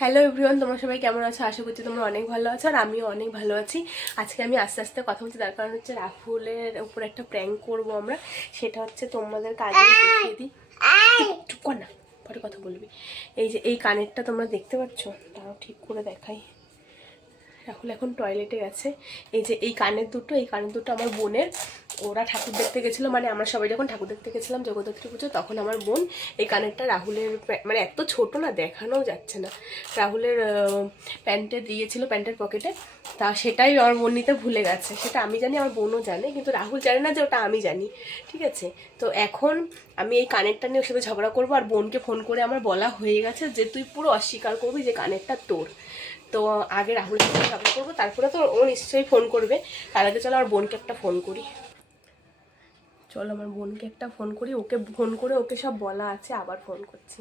Hello everyone, তোমরা সবাই কেমন আছো? আশা করছি তোমরা অনেক ভালো আছো আর আমিও অনেক ভালো আছি। আজকে আমি আস্তে আস্তে কথা বলছি, তার কারণ হচ্ছে রাহুলের উপর একটা প্র্যাঙ্ক করবো আমরা। সেটা হচ্ছে তোমাদের কাজে দেখিয়ে দিই। চুপ কর না, পরে কথা বলবি। এই যে এই কানেরটা তোমরা দেখতে পাচ্ছ, তাও ঠিক করে দেখাই। রাহুল এখন টয়লেটে গেছে। এই যে এই কানের দুটো আমার বোনের। ওরা ঠাকুর দেখতে গেছিলো, মানে আমরা সবাই যখন ঠাকুর দেখতে গেছিলাম জগদ্ধাত্রী পুজো, তখন আমার বোন এই কানেরটা রাহুলের, মানে এত ছোট না, দেখানোও যাচ্ছে না, রাহুলের প্যান্টে দিয়েছিল, প্যান্টের পকেটে। তা সেটাই আমার বোন নিতে ভুলে গেছে। সেটা আমি জানি, আমার বোনও জানে, কিন্তু রাহুল জানে না যে ওটা আমি জানি। ঠিক আছে, তো এখন আমি এই কানেরটা নিয়ে ওর সাথে ঝগড়া করবো। আর বোনকে ফোন করে আমার বলা হয়ে গেছে যে তুই পুরো অস্বীকার করবি যে কানেরটা তোর। তো আগে রাহুলের সাথে ঝগড়া করবো, তারপরে তো ও নিশ্চয়ই ফোন করবে। তার আগে চলো আমার বোনকে একটা ফোন করি। চলো আমার বোনকে একটা ফোন করি, ওকে ফোন করে ওকে সব বলা আছে, আবার ফোন করছি।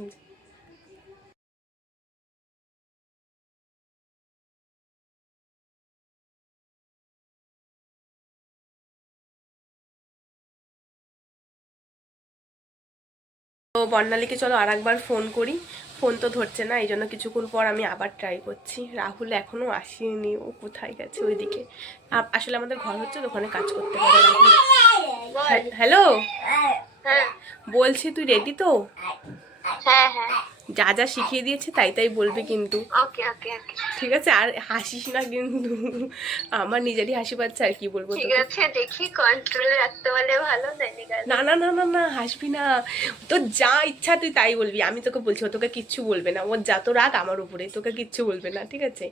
তো বর্ণালীকে চলো আর একবার ফোন করি। ফোন তো ধরছে না, এই জন্য কিছুক্ষণ পর আমি আবার ট্রাই করছি। রাহুল এখনো আসেনি, ও কোথায় গেছে? ওইদিকে আসলে আমাদের ঘর হচ্ছে, ওখানে কাজ করতে পারে রাহুল। হ্যালো, বলছি তুই রেডি তো? হ্যাঁ হ্যাঁ, যা যা শিখিয়ে দিয়েছে তাই তাই বলবি কিন্তু। ওকে ওকে ওকে, ঠিক আছে, আর হাসিস না কিন্তু। আমার নিজেরই হাসি পাচ্ছে, আর কি বলবো ঠিক তোকে। আছে, দেখি কন্ট্রোলে রাখতে পারলে ভালো, নাইলে গেল। না না না না না, হাসবি না। তো যা ইচ্ছা তুই তাই বলবি, আমি তোকে বলছি, ও তোকে কিচ্ছু বলবে না। ওর যা তো রাগ আমার উপরে, তোকে কিচ্ছু বলবে না, ঠিক আছে?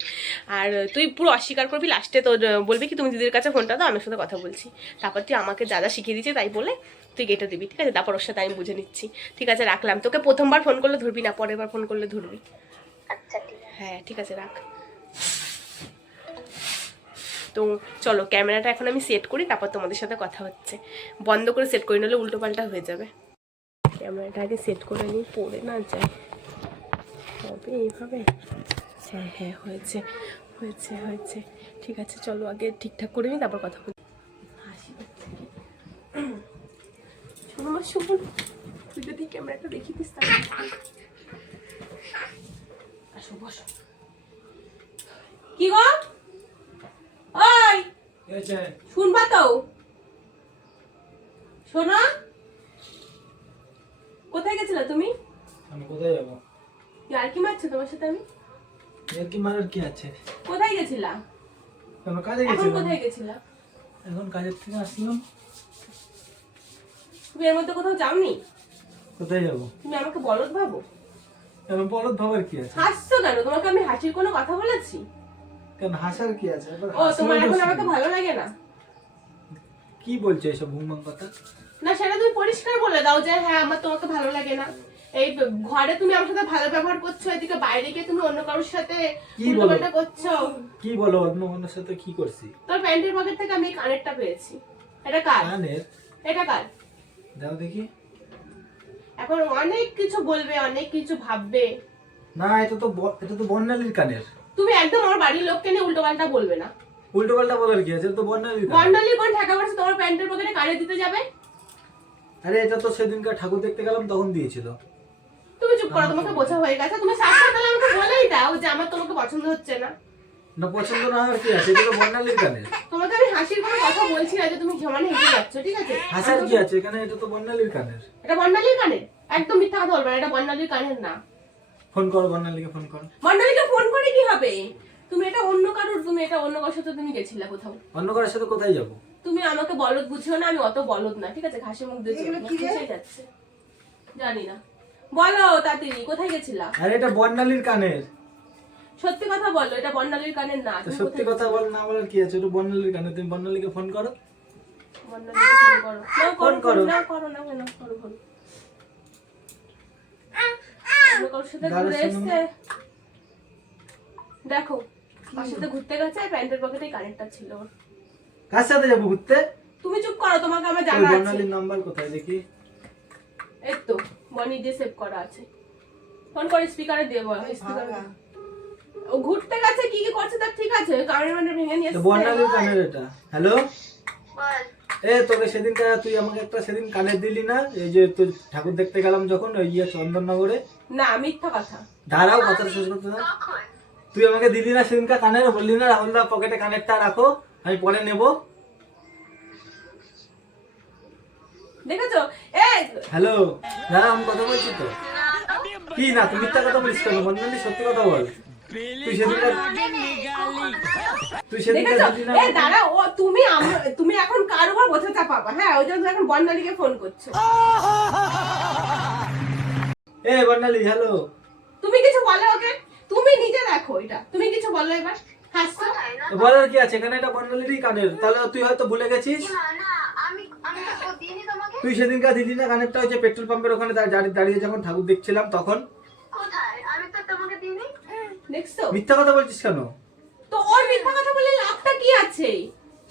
আর তুই পুরো অস্বীকার করবি, লাস্টে তোর বলবি কি তুমি দিদির কাছে ফোনটা দাও, আমার সাথে কথা বলছি। তারপর তুই আমাকে যা যা শিখিয়ে দিচ্ছে তাই বলে তুই গেটে দিবি, ঠিক আছে? তারপর ওর সাথে আমি বুঝে নিচ্ছি। ঠিক আছে, রাখলাম। তোকে প্রথমবার ফোন করলে ধরবি না, পরের বার ফোন করলে ধরবি। আচ্ছা ঠিক আছে। হ্যাঁ ঠিক আছে, রাখ। তো চলো ক্যামেরাটা এখন আমি সেট করি, তারপর তোমাদের সাথে কথা হচ্ছে। বন্ধ করে সেট করি, নাহলে উল্টো পাল্টা হয়ে যাবে। ক্যামেরাটা আগে সেট করে নিই, পড়ে না যায়। হবে এইভাবে? হ্যাঁ হ্যাঁ, হয়েছে হয়েছে হয়েছে। ঠিক আছে, চলো আগে ঠিকঠাক করে নিই, তারপর কথা বলি। হাসি পাচ্ছে। শোনো আমার শোনো, তুই যদি ক্যামেরাটা দেখি দিস তাহলে। আসো বসো। কি গো? ওই শুনবা তো? শোনো, কোথায় গেছিলা তুমি? আমি কোথায় যাবো? আর কি মারছো তোমার সাথে আমি? এর কি মারার কি আছে? কোথায় গেছিলা? কেন কাজে এখন গেছিলাম? কোথায় গেছিলা? এখন কাজের থেকে আসলাম। তুমি এর মধ্যে কোথাও যাওনি? কোথায় যাবো? তুমি আমাকে বলদ ভাবো? কেন বলদ ভাবার কি আছে? হাসছো কেন? তোমাকে আমি হাসির কোনো কথা বলেছি? কেন হাসার কি আছে? ও তোমার এখন আমাকে ভালো লাগে না? কি বলছো এসব ভুমভাং কথা? না, সেটা তুমি পরিষ্কার বলে দাও যে হ্যাঁ আমার তোমাকে ভালো লাগে না। এই ঘরে তুমি আমার সাথে ভালো ব্যবহার করছো, এদিকে বাইরে গিয়ে তুমি অন্য কারোর সাথে উল্টোপাল্টা করছো। কি বলো? অন্য অন্যের সাথে কি করছি? তোর প্যান্টের পকেট থেকে আমি এই কানেরটা পেয়েছি। এটা কার? কানের? এটা কার? দাও দেখি। এখন অনেক কিছু বলবে, অনেক কিছু ভাববে। না, এটা তো বর্ণালীর কানের। তুমি একদম আমার বাড়ির লোককে নিয়ে উল্টোপাল্টা বলবে না। উল্টো পাল্টা বলার কি আছে? এটা তো বর্ণালীর কানের। বর্ণালী কোন ঠাকা পড়ছে তোমার প্যান্টের পকেটে কানে দিতে যাবে? আরে এটা তো সেদিনকার ঠাকুর দেখতে গেলাম তখন দিয়েছিল। তুমি চুপ করো, তোমাকে বোঝা হয়ে গেছে। তুমি সাথে তাহলে আমাকে বলেই দাও যে আমার তোমাকে পছন্দ হচ্ছে না। না, পছন্দ না হওয়ার কি আছে? এটা তো বর্ণালীর কানের। তোমাকে আমি হাসির কোনো কথা বলছি না যে তুমি সমানে হেসে যাচ্ছ, ঠিক আছে? হাসার কি আছে এখানে? এটা তো বর্ণালীর কানের। এটা বর্ণালীর কানের? একদম মিথ্যা কথা বলবে না, এটা বর্ণালীর কানের না। ফোন করো, বর্ণালীকে ফোন করো। বর্ণালীকে ফোন করে কি হবে? তুমি এটা অন্য কারোর, তুমি এটা অন্য কারোর সাথে তুমি গেছিলা কোথাও। অন্য কারোর সাথে কোথায় যাবো? তুমি আমাকে বলদ বুঝিও না, আমি অত বলদ না, ঠিক আছে? ঘাসে মুখ দিয়ে যাচ্ছে, জানি না। বলো তাড়াতাড়ি, কোথায় গেছিলা? আরে এটা বর্ণালীর কানের। সত্যি কথা বলো, এটা বর্ণালীর কানের না। তো সত্যি কথা বল, না বলার কি আছে? এটা বর্ণালীর কানের। তুমি বর্ণালীকে ফোন করো। বর্ণালীকে ফোন করো। না ফোন করো। না করো না, কেন করো? ফোন অন্য কারোর সাথে দাঁড়া, ঘুরে শোনো। এসছে, দেখো আমার সাথে ঘুরতে গেছে, প্যান্টের পকেটে কানেরটা ছিল। কার সাথে যাবো ঘুরতে? তুমি চুপ করো, তোমাকে আমার ওই জানা আছে। বর্ণালীর নাম্বার কোথায় দেখি? এই তো মনি দিয়ে সেভ করা আছে। ফোন করে স্পিকারে দিয়ে বল, স্পিকারে। ও ঘুরতে গেছে, কি কি করছে তার ঠিক আছে, কানের মানে ভেঙে নিয়ে তো এসেছে। বর্ণালীর কানের এটা। হ্যালো, বল। তোকে সেদিনটা তুই আমাকে একটা সেদিন কানের দিলি না, এই যে তুই ঠাকুর দেখতে গেলাম যখন ওই চন্দননগরে। না মিথ্যা কথা। দাঁড়াও, কথাটা শেষ করতে দাও। কখন? তুই আমাকে দিলি না সেদিনটা কানের, বললি না রাহুলদা পকেটে কানেরটা রাখো, আমি পরে নেবো। দেখেছো? হ্যালো, দাঁড়া আমি কথা বলছি তো। কি না তুই মিথ্যা কথা বলিস কেন? বন্ধু সত্যি কথা বল। তুই সেদিনটা দেখেছো? দিলি না। দাঁড়া, ও তুমি এখন কার উপর বসে চাপাবা? হ্যাঁ, ওই জন্য তুমি এখন বর্ণালীকে ফোন করছো। বর্ণালী হ্যালো। তুমি কিছু বলো ওকে, তুমি নিজে দেখো এটা, তুমি কিছু বলো এবার। হাসছো? কোথায় না? বলার কি আছে এখানে? এটা বর্ণালীরই কানের, তাহলে তুই হয়তো ভুলে গেছিস। না না, আমি তো দিইনি তোমাকে। তুই সেদিনকার দিলি না কানেরটা, ওই যে পেট্রোল পাম্পের ওখানে দাঁড়িয়ে যখন ঠাকুর দেখছিলাম তখন। কোথায়? আমি তো তোমাকে দিইনি। দেখছো? মিথ্যা কথা বলছিস কেন? তো ওর মিথ্যা কথা বলে লাভটা কি আছে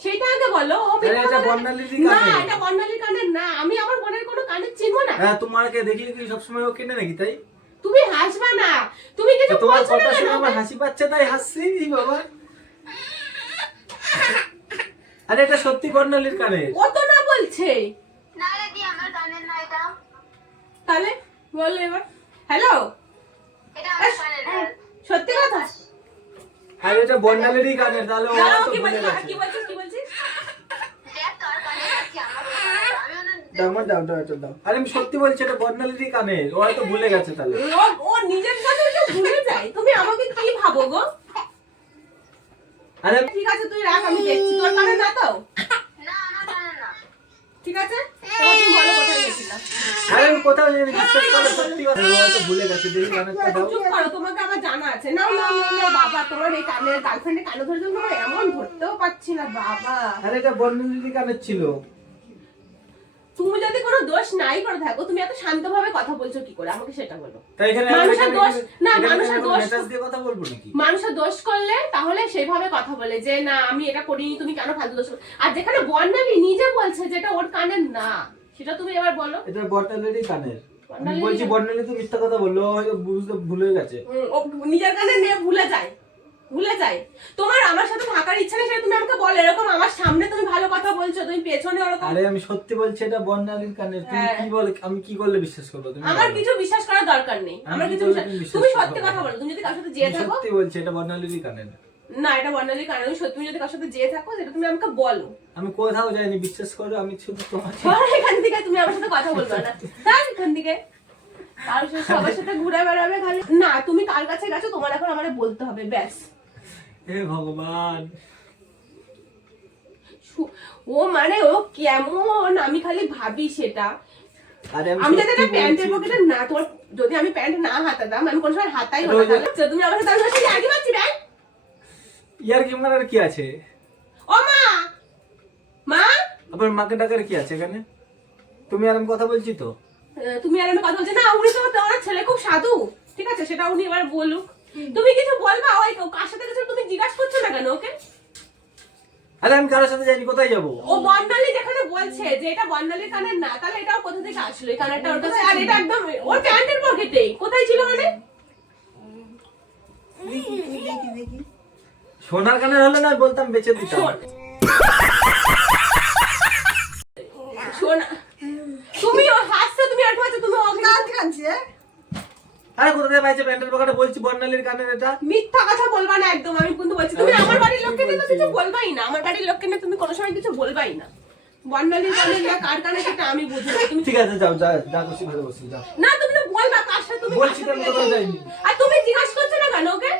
সেটা আগে বলো। ও মিথ্যা এটা কথা- বর্ণালীরই না, কানের। এটা বর্ণালীর কানের না। আমি আমার বোনের কোনো কানের চিনবো না? হ্যাঁ, তোমাকে দেখি কি সবসময় ও কেনে নাকি তাই? তুমি হাসবা না, তুমি কিছু তোমার বলছো না কথা কেন? শুনে আমার হাসি পাচ্ছে তাই হাসছি বাবা। আরে এটা সত্যি বর্ণালীর কানের। ও তো না বলছে। না রে দি, আমার কানের না এটা। তাহলে বলো এবার। হ্যালো, এটা আমার কানের না। সত্যি কথা? আর এটা বর্ণালীরই কানের, তাহলে ও দাঁড়াও, তো কি ভুলে বলছিস? গেছে। কি বলছিস? কি বলছিস? দেখ তোর কানের আছে আমার কানের না। আমি ওনার দাও। আরে আমি সত্যি বলছি এটা বর্ণালীরই কানের, ও হয়তো ভুলে গেছে তাহলে। ও নিজের কথা তো ভুলে যায়। তুমি আমাকে কি ভাবো গো? আরে ঠিক আছে, তুই রাখ, আমি দেখছি। তোর কানে না তো? না, আমার কানের না। ঠিক আছে, এবার তুমি বলো কোথায় গেছিলাম। আমি কোথাও জানি বিশ্বাস করে সত্যি কথা, ও হয়তো ভুলে গেছে। দেখি কানেরটা দাও। চুপ করো, তোমাকে আমার জানা আছে। না না না না বাবা, তোমার এই কানের গার্লফ্রেন্ডের কানে ধরে তোমার এমন ধরতেও পাচ্ছি না বাবা। আরে এটা বর্ণালীরই কানের ছিল। তুমি যদি কোনো দোষ নাই করে থাকো, তুমি এত শান্তভাবে কথা বলছো কি করে? আমাকে সেটা বলো। তাই এখানে মানুষের দোষ না, মানুষের দোষ মেজাজ দিয়ে কথা বলবো নাকি? মানুষের দোষ করলে তাহলে সেভাবে কথা বলে যে না আমি এটা করিনি, তুমি কেন ফালতু দোষ করো? আর যেখানে বর্ণালী নিজে বলছে যেটা ওর কানের না, সেটা তুমি এবার বলো। এটা বর্ণালীরই কানের। আমি বর্ণালীরই বলছি কানের। বর্ণালী তো মিথ্যা কথা বললো, ও হয়তো বুঝতে ভুলে গেছে। ও নিজের কানে নিয়ে ভুলে যায়। তোমার আমার সাথে থাকার ইচ্ছা নেই সেটা তুমি আমাকে বলো। এরকম আমার সামনে তুমি ভালো কথা বলছো, তুমি পেছনে ওরকম। আরে আমি সত্যি বলছি এটা বর্ণালীর কানের। তুমি হ্যাঁ। কি বলে, আমি কি করলে বিশ্বাস করবো? তুমি আমার বলো। কিছু বিশ্বাস করার দরকার নেই। আমি আমার কি কিছু বললে বিশ্বাস, তুমি বিশ্বাস তুমি করবে? সত্যি কথা বলো। তুমি যদি কারোর সাথে যেয়ে আমি থাকো, সত্যি বলছি এটা বর্ণালীরই কানের। না এটা বর্ণালীর কারণে সত্যি, তুমি যদি কারোর সাথে যেয়ে থাকো সেটা তুমি আমাকে বলো। আমি কোথাও যাইনি, বিশ্বাস করো। আমি শুধু তোমাকে ধর এখান থেকে, তুমি আমার সাথে কথা বলবে না। তাই এখান থেকে কারোর সাথে সবার সাথে ঘুরে বেড়াবে খালি। না, তুমি কার কাছে গেছো তোমার এখন আমারে বলতে হবে, ব্যাস। হে ভগবান। ও মানে ও কেমন আমি খালি ভাবি সেটা। আরে আমি যদি সত্যি এটা প্যান্টের বলছি। পকেটে না, তোর যদি আমি প্যান্ট না হাতাতাম, আমি কোন সময় হাতাই এটা হতো ওই যে- তাহলে তুমি আমার সাথে আমার সাথে আগে পাচ্ছি ব্যাগ। ইয়ার কি মারার কি আছে? ও মা, মা, আবার মাকে ডাকার কি আছে এখানে? তুমি আর আমি কথা বলছি তো। তুমি আর আমি কথা বলছি না। উনি তো তোমার ছেলে খুব সাধু, ঠিক আছে, সেটা উনি এবার বলুক। তুমি কিছু বলবা? ওই কার সাথে গেছো তুমি জিজ্ঞাসা করছো না কেন ওকে? আরে আমি কারোর সাথে যাইনি, কোথায় যাবো? ও বর্ণালী যেখানে বলছে যে এটা বর্ণালীর কানের না, তাহলে এটাও কোথা থেকে আসলো এই কানেরটা ওর কাছে? আর এটা একদম ওর প্যান্টের পকেটেই। কোথায় ছিল মানে? সোনার কানের হলে না বলতাম বেচে দিতাম। শোন, শোন, তুমি ও হাসছো, তুমি আর হাসছো, তুমি ওকে আরে কোথায় পাইছে প্যান্টের পকেটে? বলছি বর্ণালীর কানের এটা। মিথ্যা কথা বলবা না একদম। আমি কিন্তু বলছি তুমি আমার বাড়ির লোককে নিয়ে তো কিছু বলবাই না। আমার বাড়ির লোককে নিয়ে তুমি কোনো সময় কিছু বলবাই না। বর্ণালীর কানের না কার কানে সেটা আমি বুঝি না। তুমি ঠিক আছে যাও, যা খুশি ভালো বসে যাও। না, তুমি তো বলবা কার সাথে তুমি বলছি তো আমি কোথাও যাইনি। আর তুমি জিজ্ঞাসা করছো না কেন ওকে?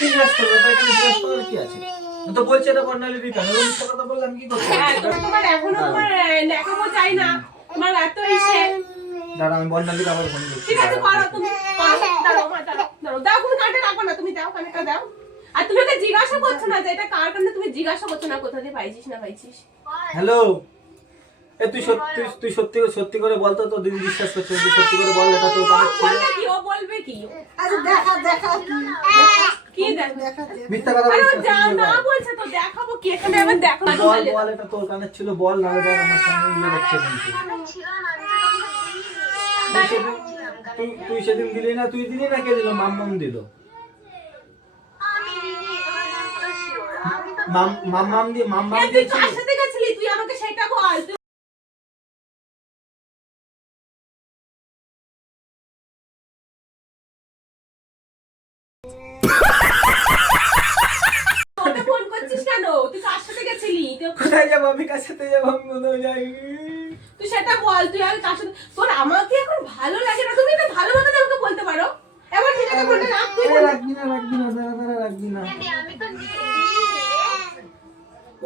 জিজ্ঞাসা করবো তো, এখানে জিজ্ঞাসা করার কি আছে? আমি তো বলছি এটা বর্ণালীরই কানের। ও মিথ্যা কথা বললে আমি কি করবো? হ্যাঁ, তোমার এখনো তোমার দেখাবো চাই না। তোমার এত ইসে। দাঁড়া আমি বর্ণালীকে আবার ফোন করছি। ঠিক আছে, করো তুমি, করো। দাঁড়াও মা, দাঁড়াও। দাও, তুমি কানটা রাখো না, তুমি দাও, কানটা দাও। আর তুমি ওকে জিজ্ঞাসা করছো না যে এটা কার কানে, তুমি জিজ্ঞাসা করছো না কোথা দিয়ে পাইছিস না পাইছিস। হ্যালো, তুই সত্যি করে বলতো, তো দিদি বিশ্বাস করছে। তুই সত্যি করে বল এটা তোর কানের ছিল। বলবে কি? ও বলবে কি? কি দেখো? মিথ্যা কথা আরে ও বলছিস যা না বলছে তো দেখাবো কি? এখানে আবার দেখো। বল এটা তোর কানের ছিল, বল না দেখ আমার সঙ্গে ইয়ে হচ্ছে কিন্তু। ছিল না, আমি তো তোমাকে দিইনি। তুই সেদিন দিলি না? তুই দিলি না কে দিল? মাম্মাম দিল। আমি দিদি, তোমার নাম তো শিওর। আমি তো মাম্মাম তুই কার সাথে গেছিলি? তুই আমাকে সেটা বল। কোথায় যাবো আমি, কার সাথে যাবো, আমি কোথাও যাই। তুই সেটা বল, তুই আর কার সাথে তোর আমাকে এখন ভালো লাগে না, তুমি এটা ভালো মতো আমাকে বলতে পারো। এবার ঠিক আছে বলতে রাখ, তুই বল। রাখবি না, দাঁড়া রাখবি না। আমি তো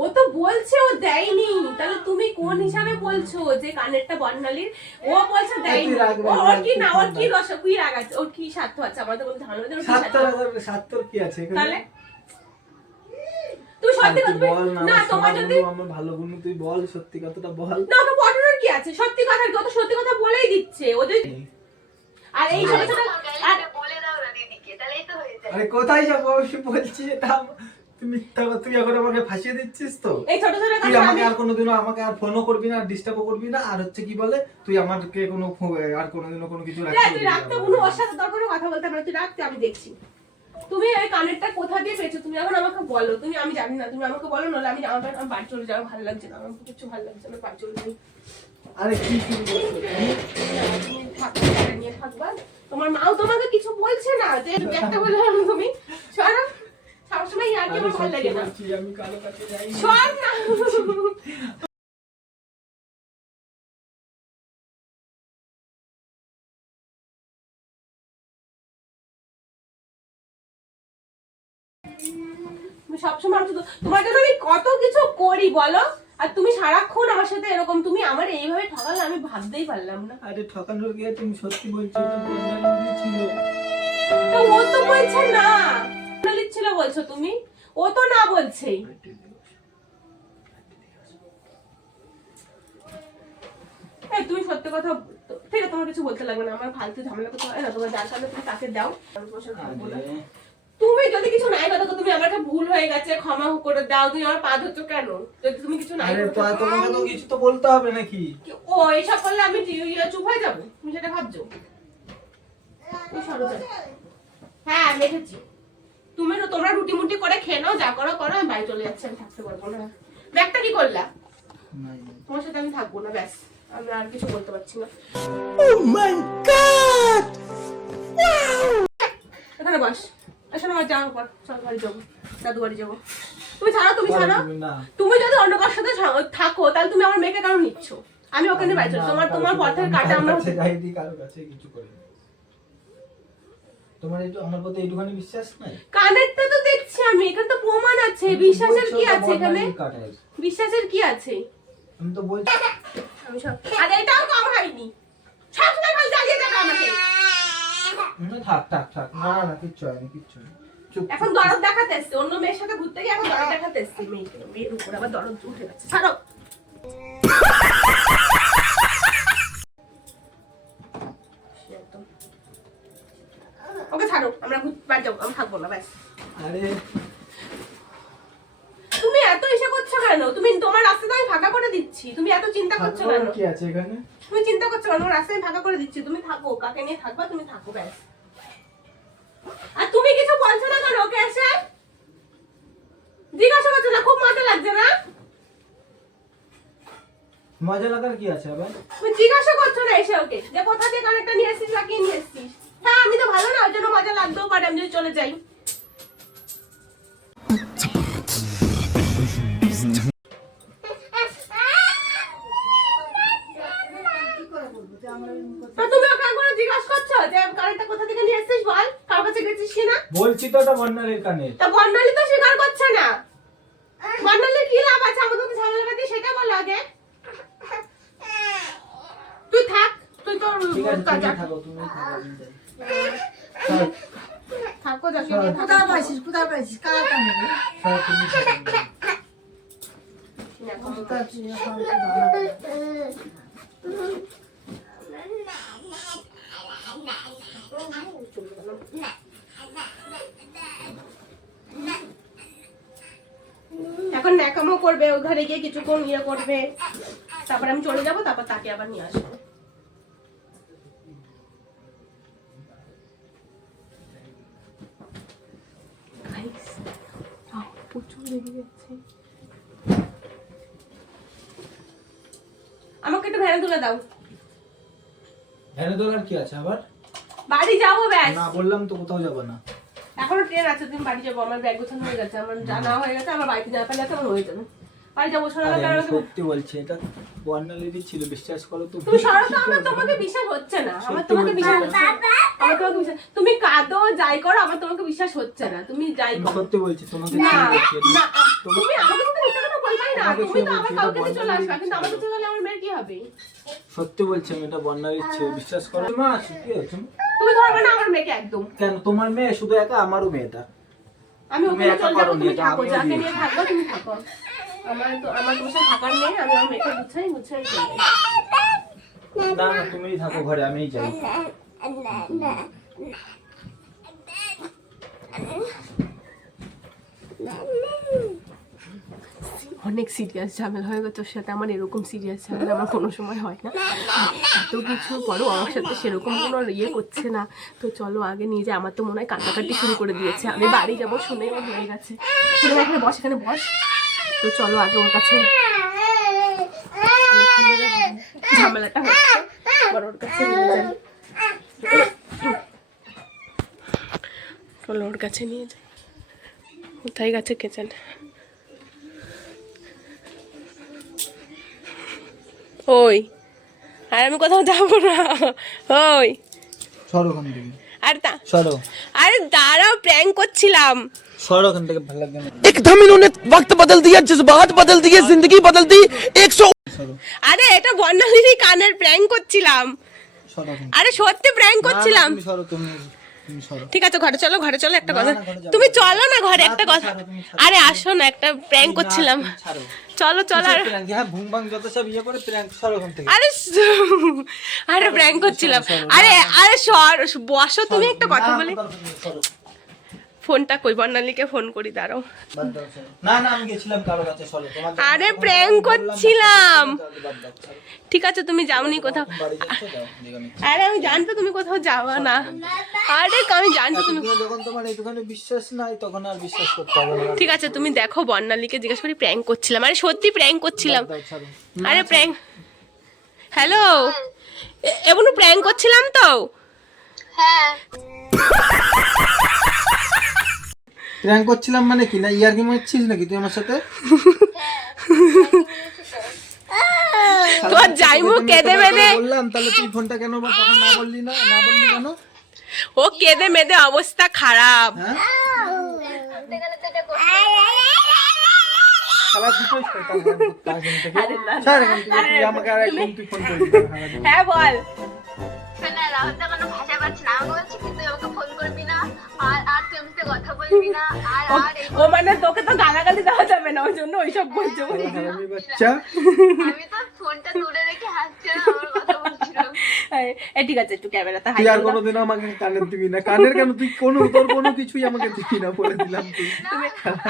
ও তো বলছে ও দেয়নি, তাহলে তুমি কোন হিসাবে বলছো যে কানেরটা বর্ণালীর? ও বলছে দেয়নি। ওর কি না, ওর কি রস, কি রাগ আছে, ওর কি স্বার্থ আছে? আমাদের বলতে ঝামেলা দেবে, সাত্তর কি আছে এখানে? তাহলে তুই সত্যি কথা বল না, তোমার যদি আমার ভালো গুণ, তুই বল সত্যি কথাটা বল। না, ওটা পটনের কি আছে? সত্যি কথা, ও তো সত্যি কথা বলেই দিচ্ছে ওদের। আর এই ছোট ছোট আর বলে দাও না দিদিকে, তাহলেই তো হয়ে যায়। আরে কোথায় যাবো অবশ্যই বলছি, এটা তুই মিথ্যা কথা, তুই এখন আমাকে ফাঁসিয়ে দিচ্ছিস তো। এই ছোট ছোট তুই কথা আমাকে আর কোনোদিনও আমাকে আর ফোনও করবি না, ডিস্টার্বও করবি না, আর হচ্ছে কি বলে তুই আমাকে কোনো আর কোনোদিনও কোনো কিছু তুই রাখতে কোনো ওর সাথে তোর কোনো কথা বলতে পারো, তুই রাখতে, আমি দেখছি। তুমি এই কানেরটা কোথা দিয়ে পেয়েছো তুমি এখন আমাকে বলো। তুমি, আমি জানি না, তুমি আমাকে বলো, নাহলে আমি আমার বাড়ি চলে যাবো, ভালো লাগছে না, আমার কিছু ভালো লাগছে না, বাড়ি চলে যাই। আরে কি শুরু করছো তুমি থাকবে, টাকা নিয়ে থাকবা। তোমার মাও তোমাকে কিছু বলছে না যে একটা বলে তুমি সরো, সবসময় আর কি আমার ভালো লাগে না। আমি কারো কাছে যাই সর না। তুমি সবসময় আমি তোমার জন্য আমি কত কিছু করি বলো, আর তুমি সারাক্ষণ আমার সাথে এরকম, তুমি আমার এইভাবে ঠকালে আমি ভাবতেই পারলাম না। আরে ঠকানোর গিয়ে তুমি সত্যি বলছো, তো বর্ণালী ছিল। তো ও তো বলছে না, বর্ণালী ছিল বলছো তুমি, ও তো না বলছেই। এই তুমি সত্যি কথা, ঠিক আছে তোমার কিছু বলতে লাগবে না, আমার ফালতু ঝামেলা করতে হয় না, তোমার যার কারণে তুমি তাকে দাও, আমি তোমার সাথে থাকবো না। তুমি যদি কিছু নাই কথা, তুমি আমার একটা ভুল হয়ে গেছে ক্ষমা করে দাও, তুমি আমার পা ধরছো কেন? যদি তুমি কিছু নাই আরে তো তোমাকে তো কিছু তো বলতে হবে নাকি? ও এইসব করলে আমি চুপ হয়ে যাবো, তুমি সেটা ভাবছো? তুমি সরো যাও। হ্যাঁ আমি দেখেছি, তোমরা রুটি মুটি করে খেয়ে নাও, যা করো করো, আমি বাড়ি চলে যাচ্ছি, আমি থাকতে পারবো না। ব্যাগটা কি করলা? তোমার সাথে আমি থাকবো না, ব্যাস, আমি আর কিছু বলতে পারছি না। এখানে বস, এখানে আমার যাওয়ার পর চল বাড়ি যাবো, দাদু বাড়ি যাবো। তুমি ছাড়ো, তুমি ছাড়ো। তুমি যদি অন্য কারোর সাথে থাকো, তাহলে তুমি আমার মেয়েকে কেন নিচ্ছ? আমি ওকে নিয়ে বাড়ি চল, তোমার পথের কাটা আমরা যাইদি কারো কাছে কিছু করে। তোমার একটু আমার প্রতি এইটুখানি বিশ্বাস নাই? কানেরটা তো দেখছি আমি, এখানে তো প্রমাণ আছে, বিশ্বাসের কি আছে এখানে? বিশ্বাসের কি আছে? আমি তো বলছি আমি সব, আর এটাও কম হয়নি, সব সময় খালি জ্বালিয়ে যাবে আমাকে। থাক না কিচ্ছু হয়নি, কিচ্ছু হয়নি। চুপ। এখন দরদ দেখাতে এসছে, অন্য মেয়ের সাথে ঘুরতে গিয়ে এখন দরদ দেখাতে এসছে মেয়েকে, মেয়ের উপর আবার দরদ উঠে যাচ্ছে। ছাড়ো। ওকে ছাড়ো, আমরা বাড়ি যাবো, আমি থাকবো না, ব্যাস। আরে তুমি এত এসে করছো কেন? তুমি তোমার রাস্তাটা আমি ফাঁকা করে দিচ্ছি, তুমি এত চিন্তা করছো কেন? কি আছে এখানে? তুমি চিন্তা করছো কেন? আমার রাস্তায় ফাঁকা করে দিচ্ছি, তুমি থাকো, কাকে নিয়ে থাকবা তুমি থাকো, ব্যাস। আর তুমি কিছু বলছো না কেন? ওকে এসে জিজ্ঞাসা করছো না? খুব মজা লাগছে না? মজা লাগার কি আছে আবার? তুমি জিজ্ঞাসা করছো না এসে ওকে যে কোথা থেকে কানেরটা নিয়ে এসেছিস বা কি নিয়ে এসেছিস? হ্যাঁ আমি তো ভালো না, ওই জন্য মজা লাগতেও পারে, আমি যদি চলে যাই। তুমি ওকে একবার জিজ্ঞাসা করছো যে কানেরটা কোথা থেকে নিয়ে এসেছিস বল, কার কাছে গেছিস কিনা? বলছি তো এটা বর্ণালীর কানে। তা বর্ণালী তো স্বীকার করছে না, বর্ণালীর কি লাভ আছে আমাদের মধ্যে ঝামেলা করতে, সেটা বল আগে। তুই থাক, তুই তোর ঠিক আছে কাজ তুমি থাকো, তুমি থাকো। থাকো, যাকে চল। নিয়ে থাকো। কোথায় পাইছিস কার কানে? তুমি থাকো। এখন ন্যাকামো করবে, ওই ঘরে গিয়ে কিছুক্ষণ ইয়ে করবে, তারপর আমি চলে যাবো, তারপর তাকে আবার নিয়ে আসবো। প্রচুর লেগে যাচ্ছে, আমাকে একটু ভ্যানে তুলে দাও। ভ্যানে তোলার কি আছে আবার? বাড়ি যাবো, ব্যাস। না বললাম তো কোথাও যাবো না। এখনো ট্রেন আছে, তুমি বাড়ি যাবো, আমার ব্যাগ গোছানো হয়ে গেছে, আমার জানা হয়ে গেছে, আমার বাড়িতে যাওয়া পেলে আমার হয়ে যাবে। বাড়ি যাবো, শোনা আরে কেন আমি আমাকে সত্যি বলছি, এটা বর্ণালীরই ছিল, বিশ্বাস করো তো। তুমি সরো তো, আমার তোমাকে বিশ্বাস হচ্ছে না, আমার তোমাকে বিশ্বাস হচ্ছে না, আমার তোমাকে বিশ্বাস, তুমি কাঁদো যাই করো আমার তোমাকে বিশ্বাস হচ্ছে না, তুমি যাই আমি করো। সত্যি বলছি তোমাকে না ছেড়ে বলছি এটা। না, তুমি আমাকে তো মিথ্যা কথা বলবাই না, তোমাকে তুমি তো ছেড়ে আমার বলছি, কাউকে এটা চলে আসবে, বর্ণালীর কিন্তু আমার ছিল। কাছে গেলে আমার মেয়ের কি হবে? সত্যি বলছি আমি, এটা বর্ণালীর ছিল, বিশ্বাস করো। মা কি হচ্ছে? তুমি ধরবে না আমার মেয়েকে একদম। কেন তোমার মেয়ে শুধু একা, আমারও মেয়েটা। আমি তুমি ওখানে একা চলে যাবো, করোনি, তুমি এটা থাকো, আমিও যাকে দিয়েছি। নিয়ে থাকবো তুমি থাকো। আমার তোমার সাথে থাকার নেই, আমি আমার মেয়েকে গুছাই চলে যাই। না না, তুমিই থাকো ঘরে, আমিই যাই। অনেক সিরিয়াস ঝামেলা হয়ে গেছে ওর সাথে আমার, এরকম সিরিয়াস ঝামেলা আমার কোনো সময় হয় না। এত কিছু পরও আমার সাথে সেরকম কোনো ইয়ে করছে না। তো চলো আগে নিয়ে যাই, আমার তো মনে হয় কান্নাকাটি শুরু করে দিয়েছে, আমি বাড়ি যাবো শুনে ওর হয়ে গেছে। এখানে বস, এখানে বস। তো চলো আগে ওর কাছে, অনেকক্ষণ ধরে ঝামেলাটা হচ্ছে, এবার ওর কাছে নিয়ে যাই। চলো ওর কাছে নিয়ে যাই। কোথায় গেছে কে জানে। ওই আর আমি কোথাও যাবো না, ওই সরো ওখান থেকে, সরো আরে দাঁড়াও, প্র্যাঙ্ক করছিলাম। সরো ওখান থেকে, ভালো লাগবে না। एकदम इन्होंने वक्त बदल दिया, जज्बात बदल दिए, जिंदगी बदल दी 100। সরো আরে এটা বর্ণালীর কানের প্র্যাঙ্ক করছিলাম, সরো ওখান আরে সত্যি প্র্যাঙ্ক করছিলাম। তুমি সরো, তুমি সরো। ঠিক আছে ঘরে চলো, ঘরে চলো, একটা কথা, না, ঘরে যাবো তুমি না। চলো না ঘরে, একটা তুমি কথা। ছাড়ো, তুমি ছাড়ো। আরে আসো না, একটা প্র্যাঙ্ক করছিলাম, না, তুমি ছাড়ো। চলো চলো। আর প্র্যাঙ্ক, হ্যাঁ, ভুং ভাং যত সব ইয়ে করে প্র্যাঙ্ক, সরো ওখান থেকে। আরে আরে প্র্যাঙ্ক করছিলাম। আরে আরে সর, বসো তুমি, একটা কথা বলি। সরো, ফোনটা কই, বর্ণালীকে ফোন করি, দাঁড়াও। বাদ দাও, সরো। না না, আমি গেছিলাম কারো কাছে, সরো। তোমার জন্য আরে তোমাকে প্র্যাঙ্ক বললাম, করছিলাম। বাদ দাও, সরো। ঠিক আছে তুমি যাওনি কোথাও। তুমি বাড়ি যাচ্ছো, যাও, যেখানে ইচ্ছে। আরে আমি জানতো তুমি কোথাও যাওয়া না, আরে আমি জানতো তুমি। এতদিনে যখন তোমার এইটুখানি বিশ্বাস নাই, তখন আর বিশ্বাস করতে হবে না। ঠিক আছে তুমি দেখো, বর্ণালীকে জিজ্ঞেস করি, প্র্যাঙ্ক করছিলাম, আরে সত্যি প্র্যাঙ্ক করছিলাম। বাদ দাও, ছাড়ো। আরে প্র্যাঙ্ক, হ্যালো, এমন প্র্যাঙ্ক করছিলাম তো। প্র্যাঙ্ক করছিলাম মানে কি, না ইয়ার কি মারছিস নাকি তুই আমার সাথে? তোর জাইমু কেঁদে মেদে, বললাম তাহলে তুই ফোনটা কেন তখন না বললি, না না বললি কেন? ও কেঁদে মেদে অবস্থা খারাপ। হ্যাঁ, শালা দুটোই শয়তান, কাজ এখান থেকে। আরে না, ছাড় এখান থেকে, তুই আমাকে আর একদম তুই ফোন করবি না। হ্যাঁ বল। শোনা, রাহুলদা কোনো ভাষা পাচ্ছে না, আমি বলছি কি তুই আমাকে ফোন করবি না, আর তুই আমার সাথে কথা বলবি না, আর ও মানে তোকে তো গালাগালি দেওয়া যাবে না, ওই জন্য ওইসব বলছো। হারামি বাচ্চা। আমি তো ফোনটা তুলে রেখে হাসছিলাম, আমার কথা বলছিলাম। এই ঠিক আছে, একটু ক্যামেরাতে হাই তুই আর কোনোদিনও আমাকে কানের দিবি না। কানের কেন, তুই তোর কোনো কিছুই আমাকে দিবি না, বলে দিলাম। তুই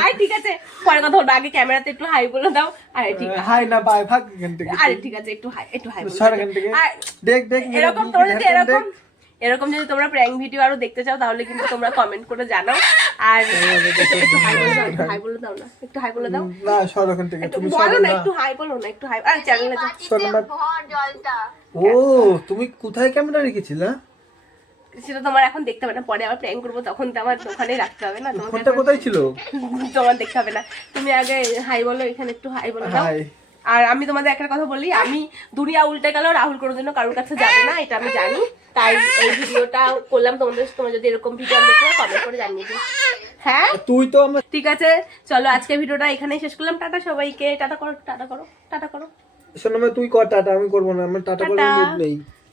আরে ঠিক আছে, পরে কথা বলবো, আগে ক্যামেরাতে একটু হাই বলে দাও। আরে ঠিক আছে, হাই না বাই, ভাগ এখান থেকে। আরে ঠিক আছে, একটু হাই সর এখান থেকে। দেখ দেখ, এরকম তোমরা যদি এরকম যদি তোমরা প্র্যাঙ্ক ভিডিও আরো দেখতে চাও, তাহলে কিন্তু তোমরা কমেন্ট করে জানাও। আর একটু হাই বলে দাও না, একটু হাই বলে দাও। না, সর এখান থেকে, একটু তুমি বলো সরো না, না। একটু হাই বলো না, একটু হাই। আর চ্যানেলে শোনো না। ভর জলটা ও, তুমি কোথায় ক্যামেরা রেখেছিলা? সেটা তোমার এখন দেখতে হবে না, পরে আবার প্র্যাঙ্ক করবো, তখন তো আমার ওখানেই রাখতে হবে না, তোমাকে ফোনটা কোথায় ছিল? তোমার দেখতে হবে না। তুমি আগে হাই বলো, এখানে একটু হাই বলে দাও। হাই। আর আমি তোমাদের একটা কথা বলি, আমি দুনিয়া উল্টে গেল, রাহুল কোনো জন্য কারোর কাছে যাবে না, এটা আমি জানি। তাই এই ভিডিওটা করলাম তোমাদের, তোমরা যদি এরকম ভিডিও দেখো কমেন্ট করে জানিয়ে দিও। হ্যাঁ তুই তো আমার, ঠিক আছে, চলো আজকে ভিডিওটা এখানেই শেষ করলাম। টাটা সবাইকে, টাটা করো, টাটা করো, টাটা করো। শোনো, তুই কর টাটা, আমি করবো না, আমার টাটা করার টাটা। মুড নেই।